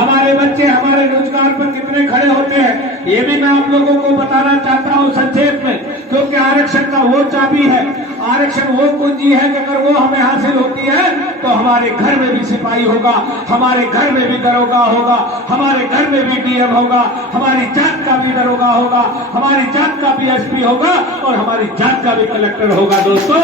हमारे बच्चे हमारे रोजगार पर कितने खड़े होते हैं, ये भी मैं आप लोगों को बताना चाहता हूँ संक्षेप में, क्योंकि आरक्षण का वो चाबी है, आरक्षण वो कुंजी है कि अगर वो हमें हासिल होती है तो हमारे घर में भी सिपाही होगा, हमारे घर में भी दरोगा होगा, हमारे घर में भी डीएम होगा, हमारी जात का भी दरोगा होगा, हमारी जात का भी एसपी होगा और हमारी जात का भी कलेक्टर होगा। दोस्तों,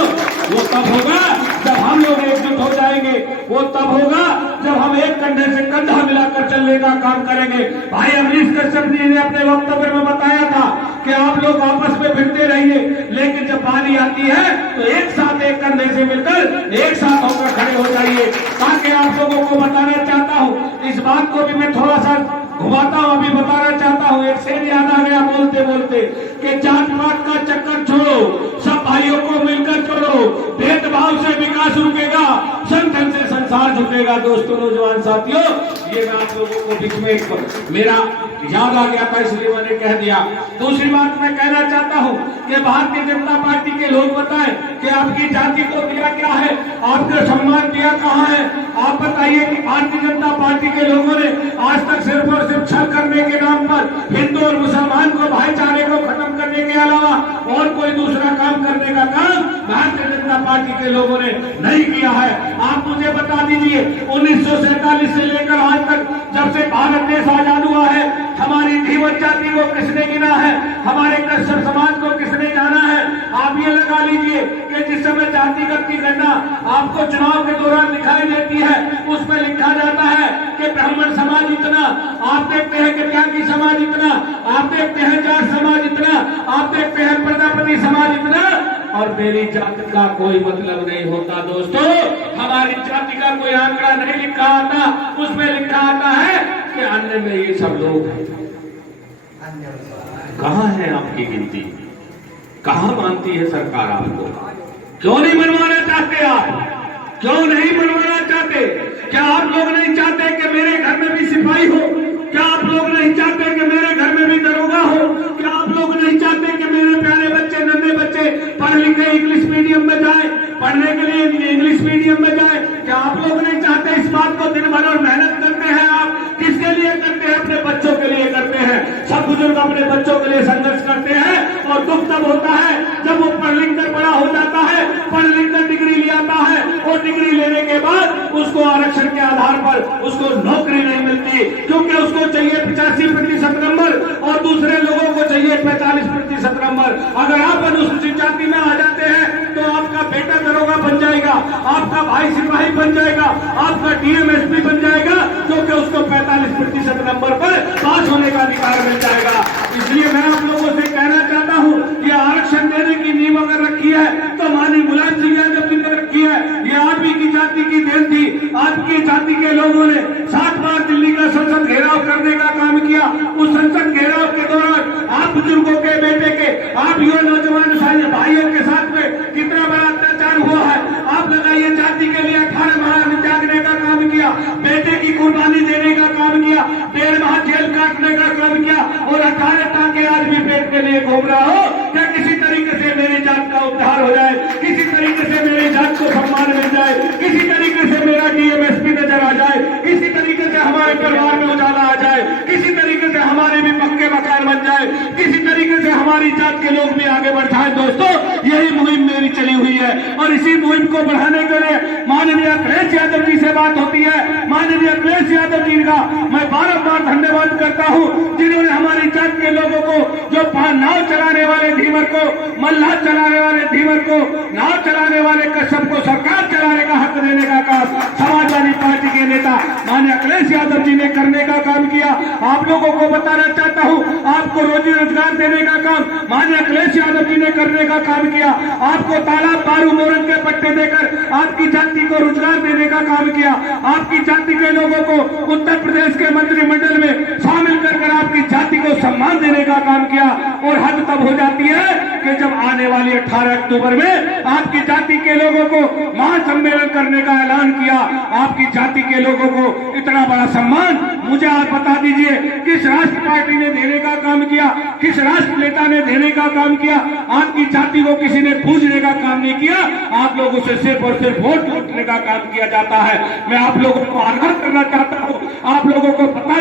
वो तब होगा जब हम लोग एकजुट हो जाएंगे, वो तब होगा जब हम एक कंधे से कंधा मिलाकर चलने का काम करेंगे। भाई अमरीश कश्यप जी ने अपने वक्तव्य में बताया था कि आप लोग आपस में भिड़ते रहिए, लेकिन जब पानी आती है तो एक साथ एक कंधे से मिलकर एक साथ होकर खड़े हो जाइए। ताकि आप लोगों को बताना चाहता हूँ, इस बात को भी मैं थोड़ा सा घुमाता हूँ, अभी बताना चाहता हूँ। एक शेर याद आ गया बोलते बोलते कि जात पात का चक्कर छोड़ो, सब भाइयों को मिलकर छोड़ो, भेदभाव से विकास रुकेगा, संगठन से संसार झुकेगा। दोस्तों, नौजवान साथियों, ये मैं आप लोगों को बीच में मेरा याद आ गया था, इसलिए मैंने कह दिया। दूसरी बात मैं कहना चाहता हूँ कि भारतीय जनता पार्टी के लोग बताएं कि आपकी जाति को दिया क्या है, आपको सम्मान दिया कहाँ है। आप बताइए कि भारतीय जनता पार्टी के लोगों ने आज तक सिर्फ और सिर्फ छल करने के नाम पर हिंदू और मुसलमान को भाईचारे को खत्म करने के अलावा और कोई दूसरा काम करने का काम भारतीय जनता पार्टी के लोगों ने नहीं किया है। आप मुझे बता दीजिए, 1947 से लेकर आज तक जब से भारत देश आजाद हुआ है, हमारी धीवर जाति को किसने गिना है, हमारे कृष्ण समाज को किसने जाना है। आप ये लगा लीजिए कि जिस समय जातिगत की गणना आपको चुनाव के दौरान दिखाई देती है, उसमें लिखा जाता है कि ब्राह्मण समाज इतना, आप देखते हैं कि त्यागी समाज इतना, आप देखते हैं जाट समाज इतना, आप देखते हैं प्रजापति समाज इतना, और मेरी जाति का कोई मतलब नहीं होता। दोस्तों, हमारी जाति का कोई आंकड़ा नहीं लिखा आता, उसमें लिखा आता है कि अन्य में ये सब लोग हैं। कहाँ है आपकी गिनती, कहाँ मानती है सरकार आपको? क्यों नहीं मनवाना चाहते आप? क्यों नहीं मनवाना चाहते? क्या आप लोग नहीं चाहते कि मेरे घर में भी सिपाही हो? क्या आप लोग नहीं चाहते कि मेरे घर में भी दरोगा हो? क्या आप लोग नहीं चाहते कि मेरे प्यारे बच्चे, नन्हे बच्चे पढ़ लिखे इंग्लिश मीडियम में जाए, पढ़ने के लिए इंग्लिश मीडियम में जाए? क्या आप लोग नहीं चाहते? इस बात को दिन भर और मेहनत करते हैं आप, किसके लिए करते हैं? अपने बच्चों के लिए करते हैं। सब बुजुर्ग अपने बच्चों के लिए संघर्ष करते हैं, और दुख तब होता है जब वो पढ़ लिख कर बड़ा हो जाता है, पढ़ लिख कर डिग्री ले आता है, और डिग्री लेने के बाद उसको आरक्षण के आधार पर उसको नौकरी नहीं मिलती, क्योंकि उसको चाहिए 85% नंबर और दूसरे लोगों को चाहिए 45% नंबर। अगर आप अनुसूचित जाति में आ जाते हैं तो आपका बेटा दरोगा बन जाएगा, आपका भाई सिपाही बन जाएगा, आपका डीएम एसपी बन जाएगा, क्योंकि उसको 45% नंबर पर पास होने का अधिकार मिल जाएगा। इसलिए मैं आप लोगों से कहना चाहता हूँ, ये आरक्षण देने की नींव अगर रखी है तो माननीय मुलायम सिंह यादव जी ने रखी है। ये आप ही की जाति की देन थी। आपकी जाति के लोगों ने 7 बार दिल्ली का संसद घेराव करने का काम किया। उस संसद घेराव के दौरान आप बुजुर्गों के, बेटे के, आप युवा नौजवान भाइयों के साथ में कितना बड़ा अत्याचार हुआ है। आप लगाइए, जाति के लिए 18 माह त्यागने का काम किया, बेटे की कुर्बानी देने का काम किया, 1.5 माह जेल काटने का काम किया, और 18 टांके आज भी पेट के लिए घूम रहा हो। क्या किसी तरीके से मेरी जात का उद्धार हो जाए, किसी तरीके से मेरी जात को सम्मान मिल जाए, किसी तरीके से मेरा डीएमएसपी नजर आ जाए, किसी तरीके से हमारे परिवार में उजाला आ जाए, किसी तरीके से हमारे भी पक्के मकान बन जाए, किसी तरीके से हमारी जात के लोग भी आगे बढ़ जाए। दोस्तों, यही मुहिम मेरी चली हुई है, और इसी मुहिम को बढ़ाने के लिए माननीय अखिलेश यादव जी से बात होती है। माननीय अखिलेश यादव जी का मैं बार-बार धन्यवाद करता हूं, जिन्होंने हमारी जात के लोगों को, जो नाव चलाने वाले धीवर को, मल्लाह चलाने वाले धीवर को, नाव चलाने वाले कश्यप को सरकार चलाने का हक देने का काम समाजवादी पार्टी के नेता माननीय अखिलेश यादव जी ने करने का काम किया। आप लोगों को बताना चाहता हूं, आपको रोजी रोजगार देने का काम माननीय अखिलेश यादव जी ने करने का काम किया। आपको तालाब, बारू, मोरन के पट्टे देकर आपकी जाति को रोजगार देने का काम किया। आपकी जाति के लोगों को उत्तर प्रदेश के मंत्रिमंडल में शामिल कर आपकी जाति को सम्मान देने का काम किया। और हद तब हो जाती है कि जब आने वाली 18 अक्टूबर में आपकी जाति के लोगों को महासम्मेलन करने का ऐलान किया। आपकी जाति के लोगों को इतना बड़ा सम्मान, मुझे आप बता दीजिए, किस राष्ट्र पार्टी ने देने का काम किया, किस राष्ट्र नेता ने देने का काम किया? आपकी जाति को किसी ने पूछने का काम नहीं किया। आप लोगों से सिर्फ और सिर्फ वोट लूटने का काम किया जाता है। मैं आप लोगों को आग्रह करना चाहता हूँ, आप लोगों को पता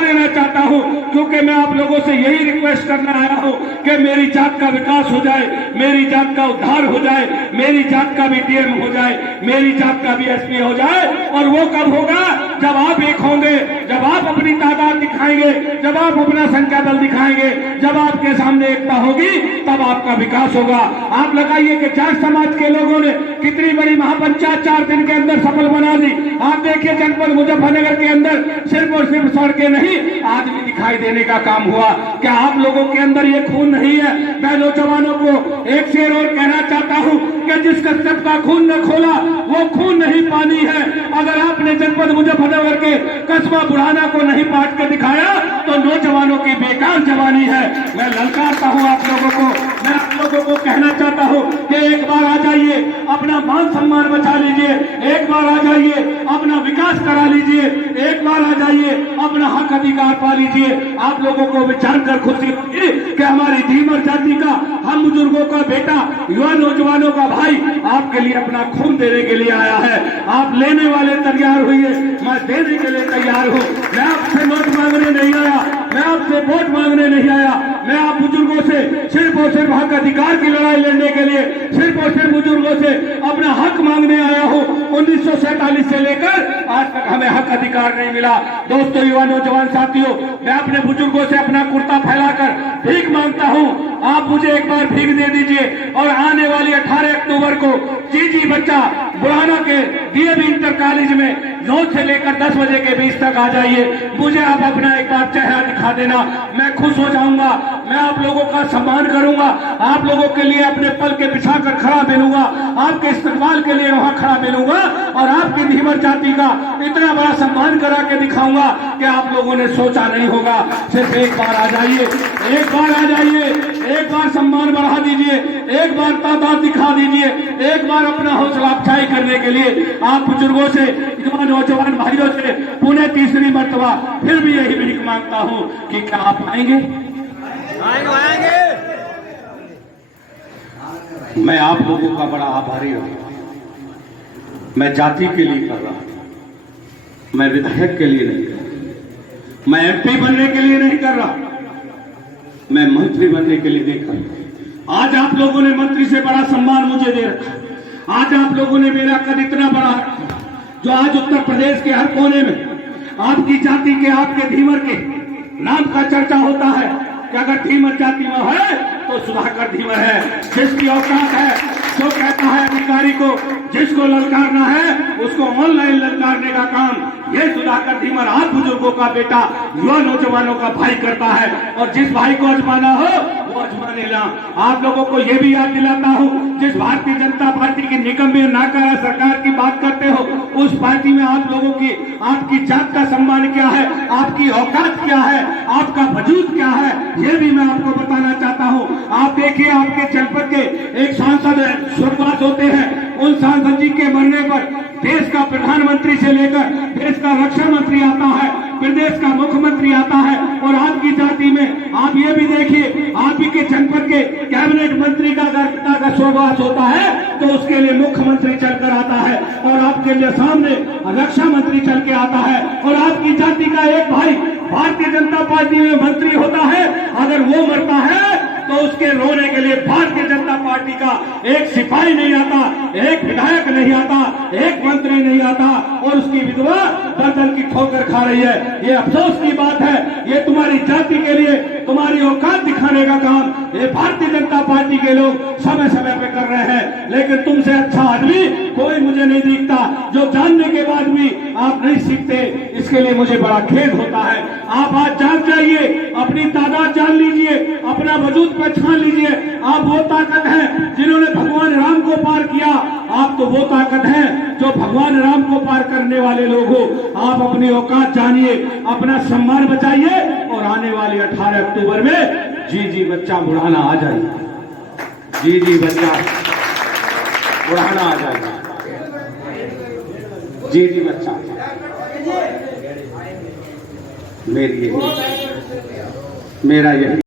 क्योंकि मैं आप लोगों से यही रिक्वेस्ट करना आया हूं कि मेरी जात का विकास हो जाए, मेरी जात का उद्धार हो जाए, मेरी जात का भी डीएम हो जाए, मेरी जात का भी एसपी हो जाए। और वो कब होगा? जब आप एक होंगे, जब आप अपनी तादाद दिखाएंगे, जब आप अपना संख्या बल दिखाएंगे, जब आपके सामने एकता होगी, तब आपका विकास होगा। आप लगाइए कि जाट समाज के लोगों ने कितनी बड़ी महापंचायत 4 दिन के अंदर सफल बना दी। आप देखिए जनपद मुजफ्फरनगर के अंदर सिर्फ और सिर्फ सड़कें नहीं, आदमी दिखाई देने का काम हुआ। क्या आप लोगों के अंदर ये खून नहीं है? मैं नौजवानों को एक शेर और कहना चाहता हूं कि जिस कश्यप का खून न खोला वो खून नहीं पानी है। अगर आपने जनपद मुजफ्फरनगर के कस्बा बुढ़ाना को नहीं पाट के दिखाया तो नौजवानों की बेकार जवानी है। मैं ललकारता हूं आप लोगों को, मैं आप लोगों को कहना चाहता हूं कि एक बार आ जाइए, अपना मान सम्मान बचा लीजिए, एक बार आ जाइए, अपना विकास करा लीजिए, एक बार आ जाइए, अपना हक अधिकार पा लीजिए। आप लोगों को जानकर खुशी होगी कि हमारी धीमर जाति का, हम बुजुर्गों का बेटा, युवा नौजवानों का भाई आपके लिए अपना खून देने के लिए आया है। आप लेने वाले तैयार हुई, मैं देने के लिए तैयार हूँ। मैं आपसे नोट मांगने नहीं आया, मैं आपसे वोट मांगने नहीं आया। मैं आप बुजुर्गों से सिर्फ और सिर्फ हक अधिकार की लड़ाई लड़ने के लिए, सिर्फ और सिर्फ बुजुर्गों से अपना हक मांगने आया हूँ। 1947 से लेकर आज तक हमें हक अधिकार नहीं मिला। दोस्तों, युवा नौजवान साथियों, मैं अपने बुजुर्गों से अपना कुर्ता फैलाकर भीख मांगता हूँ। आप मुझे एक बार भीख दे दीजिए और आने वाली 18 अक्टूबर को जी बच्चा बुढ़ाना के डीएवी इंटर कॉलेज में 9 से लेकर 10 बजे के बीच तक आ जाइए। मुझे आप अपना एक बार चेहरा दिखा देना, मैं खुश हो जाऊंगा। मैं आप लोगों का सम्मान करूंगा, आप लोगों के लिए अपने पल के बिछाकर खड़ा मिलूंगा, आपके इस्तेमाल के लिए वहां खड़ा मिलूंगा और आपकी धीमर जाति का इतना बड़ा सम्मान करा के दिखाऊंगा कि आप लोगों ने सोचा नहीं होगा। सिर्फ एक बार आ जाइए, एक बार आ जाइए, एक बार सम्मान बढ़ा दीजिए, एक बार तादाद दिखा दीजिए, एक बार अपना हौसला अफजाई करने के लिए आप बुजुर्गों से, नौजवान भाइयों से पुनः तीसरी मर्तबा फिर भी यही भीख मांगता हूं कि क्या आप आएंगे? आएंगे। मैं आप लोगों का बड़ा आभारी हूं। मैं जाति के लिए कर रहा हूं, मैं विधायक के लिए नहीं कर रहा, मैं एमपी बनने के लिए नहीं कर रहा, मैं मंत्री बनने के लिए नहीं कर रहा। आज आप लोगों ने मंत्री से बड़ा सम्मान मुझे दे रखा, आज आप लोगों ने मेरा कद इतना बड़ा रखा जो आज उत्तर प्रदेश के हर कोने में आपकी जाति के, आपके धीमर के नाम का चर्चा होता है कि अगर धीमर जाति में है तो सुधाकर धीमर है। जिसकी औकात है जो कहता है अधिकारी को, जिसको ललकारना है उसको ऑनलाइन ललकारने का काम ये सुधाकर धीमर आप बुजुर्गों का बेटा, युवा नौजवानों का भाई करता है। और जिस भाई को आजमाना हो वो आजमाने ला। आप लोगों को ये भी याद दिलाता हूँ, जिस भारतीय जनता पार्टी की निकम्मी नाकारा सरकार की बात करते हो, उस पार्टी में आप लोगों की, आपकी जात का सम्मान क्या है, आपकी औकात क्या है, आपका वजूद क्या है, ये भी मैं आपको बताना चाहता हूँ। आप देखिए, आपके जनपद के एक सांसद स्वर्गवास होते हैं, उन सांसद जी के मरने पर देश का प्रधानमंत्री से लेकर देश का रक्षा मंत्री आता है, प्रदेश का मुख्यमंत्री आता है। और आपकी जाति में आप ये भी देखिए, आप ही के जनपद के कैबिनेट मंत्री का अगर पिता का स्वर्गवास होता है तो उसके लिए मुख्यमंत्री चलकर आता है और आपके लिए सामने रक्षा मंत्री चल के आता है। और आपकी जाति का एक भाई भारतीय जनता पार्टी में मंत्री होता है, अगर वो मरता है तो उसके रोने के लिए भारतीय जनता पार्टी का एक सिपाही नहीं आता, एक विधायक नहीं आता, एक मंत्री नहीं आता और उसकी विधवा दर्जन की ठोकर खा रही है। ये अफसोस की बात है। ये तुम्हारी जाति के लिए तुम्हारी औकात दिखाने का काम ये भारतीय जनता पार्टी के लोग समय समय पे कर रहे हैं, लेकिन तुमसे अच्छा आदमी कोई मुझे नहीं दिखता जो जानने के बाद भी आप नहीं सीखते। इसके लिए मुझे बड़ा खेद होता है। आप आज जाग जाइए, अपनी तादाद जान लीजिए, अपना वजूद पहचान लीजिए। आप वो ताकत है जिन्होंने भगवान राम को पार किया, आप तो वो ताकत है जो भगवान राम को पार करने वाले लोग हो। आप अपनी औकात जानिए, अपना सम्मान बचाइए और आने वाले 18 अक्टूबर में जी बच्चा बुढ़ाना आ जाएगा। जी बच्चा बुढ़ाना आ जाएगा। जी बच्चा मेरा यही